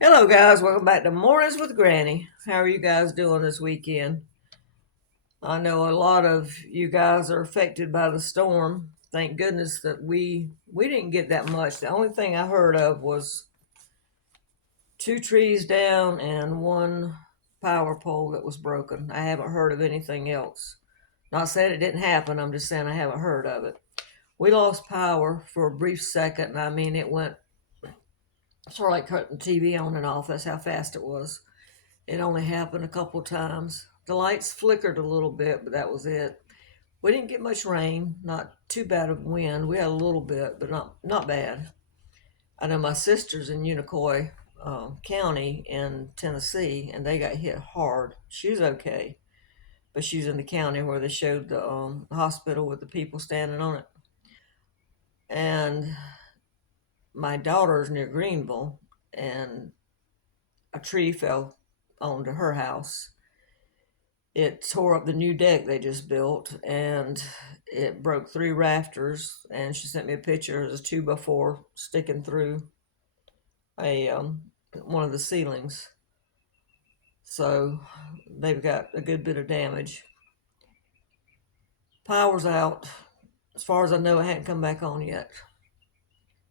Hello, guys. Welcome back to Mornings with Granny. How are you guys doing this weekend? I know a lot of you guys are affected by the storm. Thank goodness that we didn't get that much. The only thing I heard of was two trees down and one power pole that was broken. I haven't heard of anything else. Not saying it didn't happen. I'm just saying I haven't heard of it. We lost power for a brief second, and I mean it went sort of like cutting TV on and off. That's how fast it was. It only happened a couple times. The lights flickered a little bit, but that was it. We didn't get much rain, not too bad of wind. We had a little bit, but not bad. I know my sister's in Unicoi County in Tennessee, and they got hit hard. She's okay, but she's in the county where they showed the hospital with the people standing on it. And my daughter's near Greenville, and a tree fell onto her house. It tore up the new deck they just built, and it broke three rafters. And she sent me a picture of a 2x4 sticking through a one of the ceilings. So they've got a good bit of damage. Power's out. As far as I know, it hadn't come back on yet.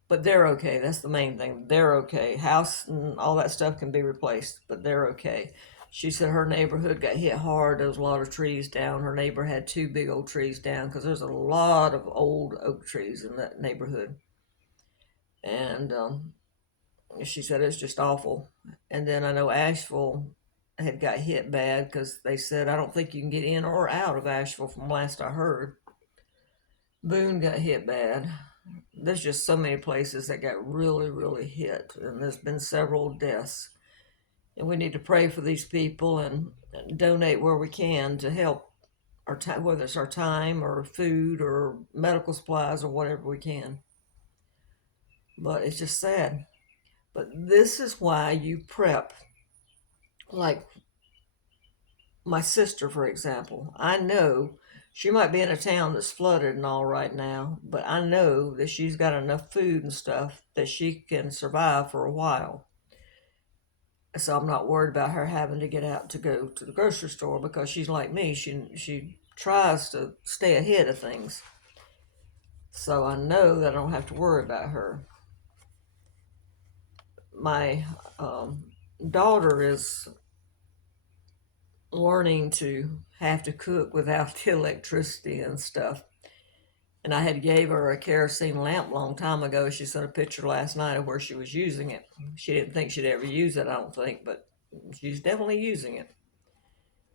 But they're okay. That's the main thing. They're okay. House and all that stuff can be replaced, but they're okay. She said her neighborhood got hit hard. There was a lot of trees down. Her neighbor had two big old trees down because there's a lot of old oak trees in that neighborhood. And she said it's just awful. And then I know Asheville had got hit bad because they said I don't think you can get in or out of Asheville from last I heard. Boone got hit bad. There's just so many places that got really, really hit, and there's been several deaths. And we need to pray for these people and donate where we can to help our time, whether it's our time or food or medical supplies or whatever we can. But it's just sad. But this is why you prep. Like my sister, for example, I know she might be in a town that's flooded and all right now, but I know that she's got enough food and stuff that she can survive for a while. So I'm not worried about her having to get out to go to the grocery store because she's like me. She tries to stay ahead of things. So I know that I don't have to worry about her. My daughter is learning to have to cook without the electricity and stuff. And I had gave her a kerosene lamp a long time ago. She sent a picture last night of where she was using it. She didn't think she'd ever use it, I don't think, but she's definitely using it.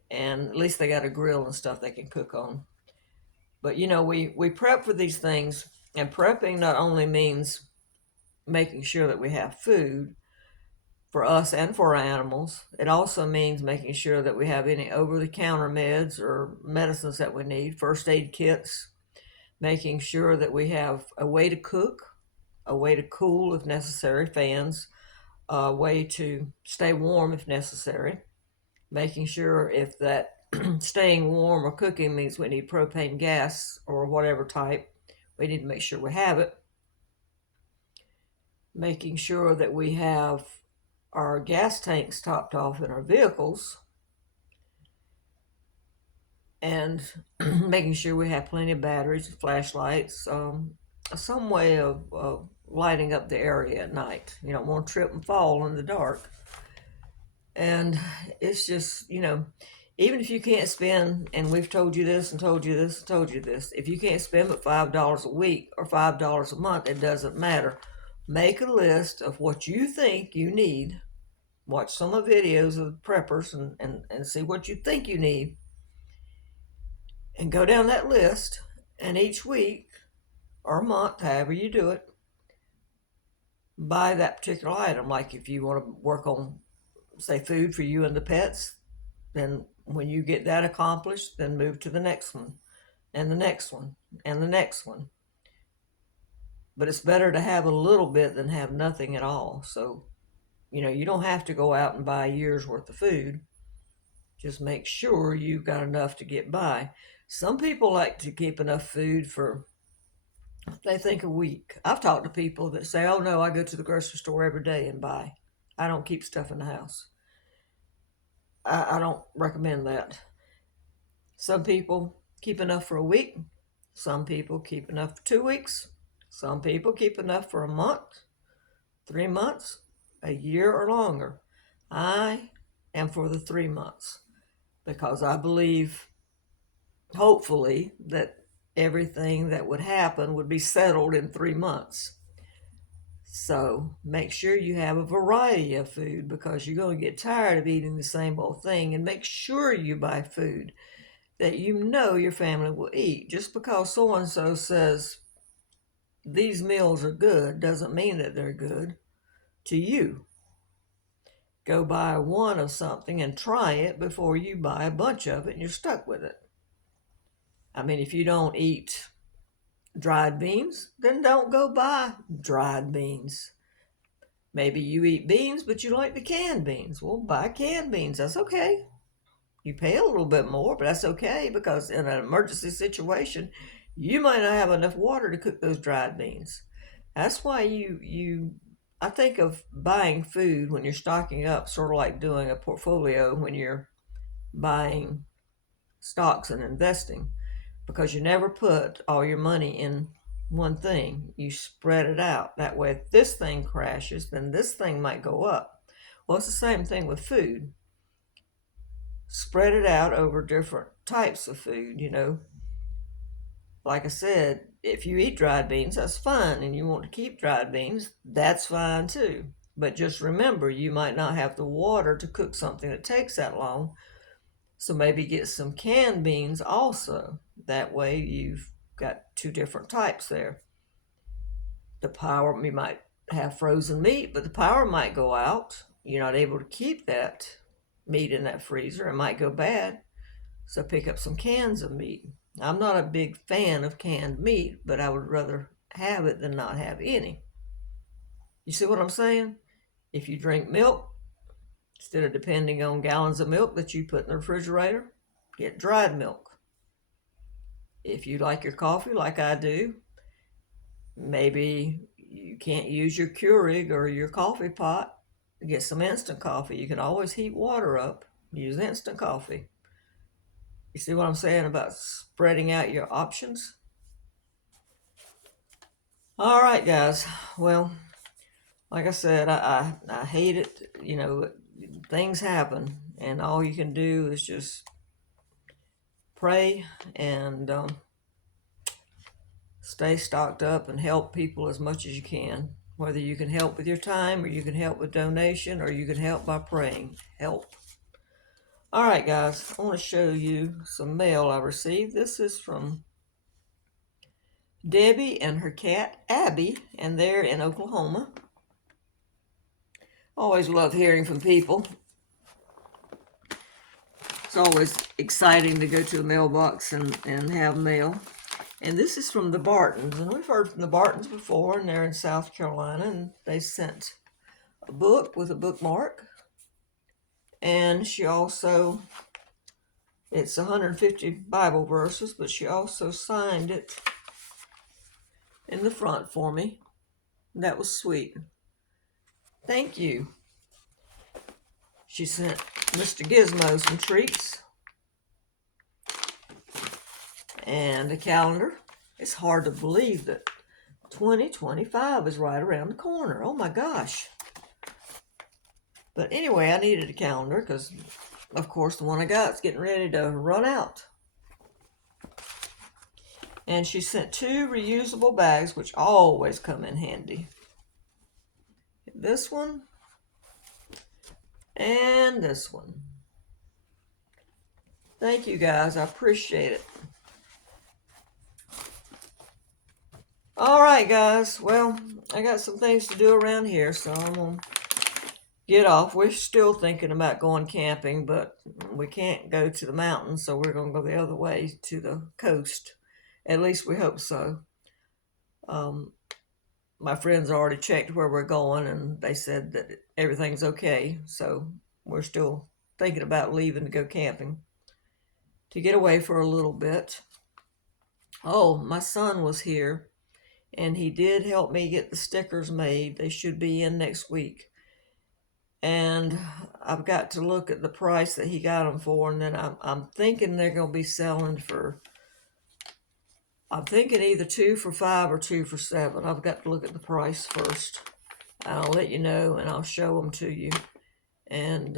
And at least they got a grill and stuff they can cook on. But we prep for these things, and prepping not only means making sure that we have food for us and for our animals, it also means making sure that we have any over the counter meds or medicines that we need, first aid kits, making sure that we have a way to cook, a way to cool if necessary, fans, a way to stay warm if necessary, making sure if that staying warm or cooking means we need propane gas or whatever type, we need to make sure we have it, making sure that we have our gas tanks topped off in our vehicles, and making sure we have plenty of batteries, flashlights, some way of lighting up the area at night. You don't want to trip and fall in the dark. And it's just, even if you can't spend, and we've told you this and told you this and told you this, if you can't spend but $5 a week or $5 a month, it doesn't matter. Make a list of what you think you need. Watch some of the videos of the preppers and see what you think you need. And go down that list, and each week or month, however you do it, buy that particular item. Like if you want to work on, say, food for you and the pets, then when you get that accomplished, then move to the next one and the next one and the next one. But it's better to have a little bit than have nothing at all. So, you don't have to go out and buy a year's worth of food. Just make sure you've got enough to get by. Some people like to keep enough food for, they think, a week. I've talked to people that say, oh no, I go to the grocery store every day and buy. I don't keep stuff in the house. I don't recommend that. Some people keep enough for a week. Some people keep enough for 2 weeks. Some people keep enough for a month, 3 months, a year, or longer. I am for the 3 months because I believe, hopefully, that everything that would happen would be settled in 3 months. So make sure you have a variety of food because you're going to get tired of eating the same old thing. And make sure you buy food that you know your family will eat. Just because so and so says these meals are good doesn't mean that they're good to you. Go buy one of something and try it before you buy a bunch of it and you're stuck with it. I mean, if you don't eat dried beans, then don't go buy dried beans. Maybe you eat beans, but you like the canned beans. Well, buy canned beans. That's okay. You pay a little bit more, but that's okay because in an emergency situation, you might not have enough water to cook those dried beans. That's why I think of buying food when you're stocking up, sort of like doing a portfolio when you're buying stocks and investing, because you never put all your money in one thing. You spread it out. That way, if this thing crashes, then this thing might go up. Well, it's the same thing with food. Spread it out over different types of food, Like I said, if you eat dried beans, that's fine, and you want to keep dried beans, that's fine too. But just remember, you might not have the water to cook something that takes that long, so maybe get some canned beans also. That way you've got two different types there. The power, you might have frozen meat, but the power might go out. You're not able to keep that meat in that freezer. It might go bad. So pick up some cans of meat. I'm not a big fan of canned meat, but I would rather have it than not have any. You see what I'm saying? If you drink milk, instead of depending on gallons of milk that you put in the refrigerator, get dried milk. If you like your coffee like I do, maybe you can't use your Keurig or your coffee pot, get some instant coffee. You can always heat water up, use instant coffee. You see what I'm saying about spreading out your options? All right, guys. Well, like I said, I hate it. Things happen, and all you can do is just pray and stay stocked up and help people as much as you can. Whether you can help with your time, or you can help with donation, or you can help by praying. Help. All right, guys. I want to show you some mail I received. This is from Debbie and her cat Abby, and they're in Oklahoma. Always love hearing from people. It's always exciting to go to the mailbox and have mail. And this is from the Bartons, and we've heard from the Bartons before, and they're in South Carolina, and they sent a book with a bookmark. And she also, it's 150 Bible verses, but she also signed it in the front for me. That was sweet. Thank you. She sent Mr. Gizmo some treats and a calendar. It's hard to believe that 2025 is right around the corner. Oh my gosh. But anyway, I needed a calendar because, of course, the one I got is getting ready to run out. And she sent 2 reusable bags, which always come in handy. This one and this one. Thank you, guys. I appreciate it. All right, guys. Well, I got some things to do around here, so I'm going to get off. We're still thinking about going camping, but we can't go to the mountains, so we're going to go the other way to the coast. At least we hope so. My friends already checked where we're going, and they said that everything's okay, so we're still thinking about leaving to go camping, to get away for a little bit. Oh, my son was here, and he did help me get the stickers made. They should be in next week. and I've got to look at the price that he got them for, and then I'm thinking they're going to be selling for, I'm thinking either 2 for $5 or 2 for $7. I've got to look at the price first. I'll let you know, and I'll show them to you. And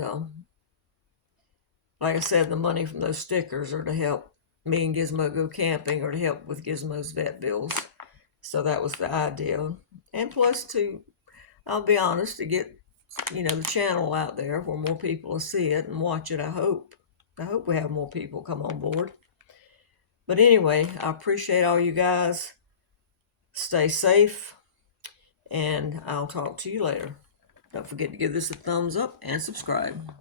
like I said, the money from those stickers are to help me and Gizmo go camping, or to help with Gizmo's vet bills. So that was the idea. And plus, to, I'll be honest, to get, the channel out there where more people will see it and watch it. I hope we have more people come on board. But anyway, I appreciate all you guys. Stay safe, and I'll talk to you later. Don't forget to give this a thumbs up and subscribe.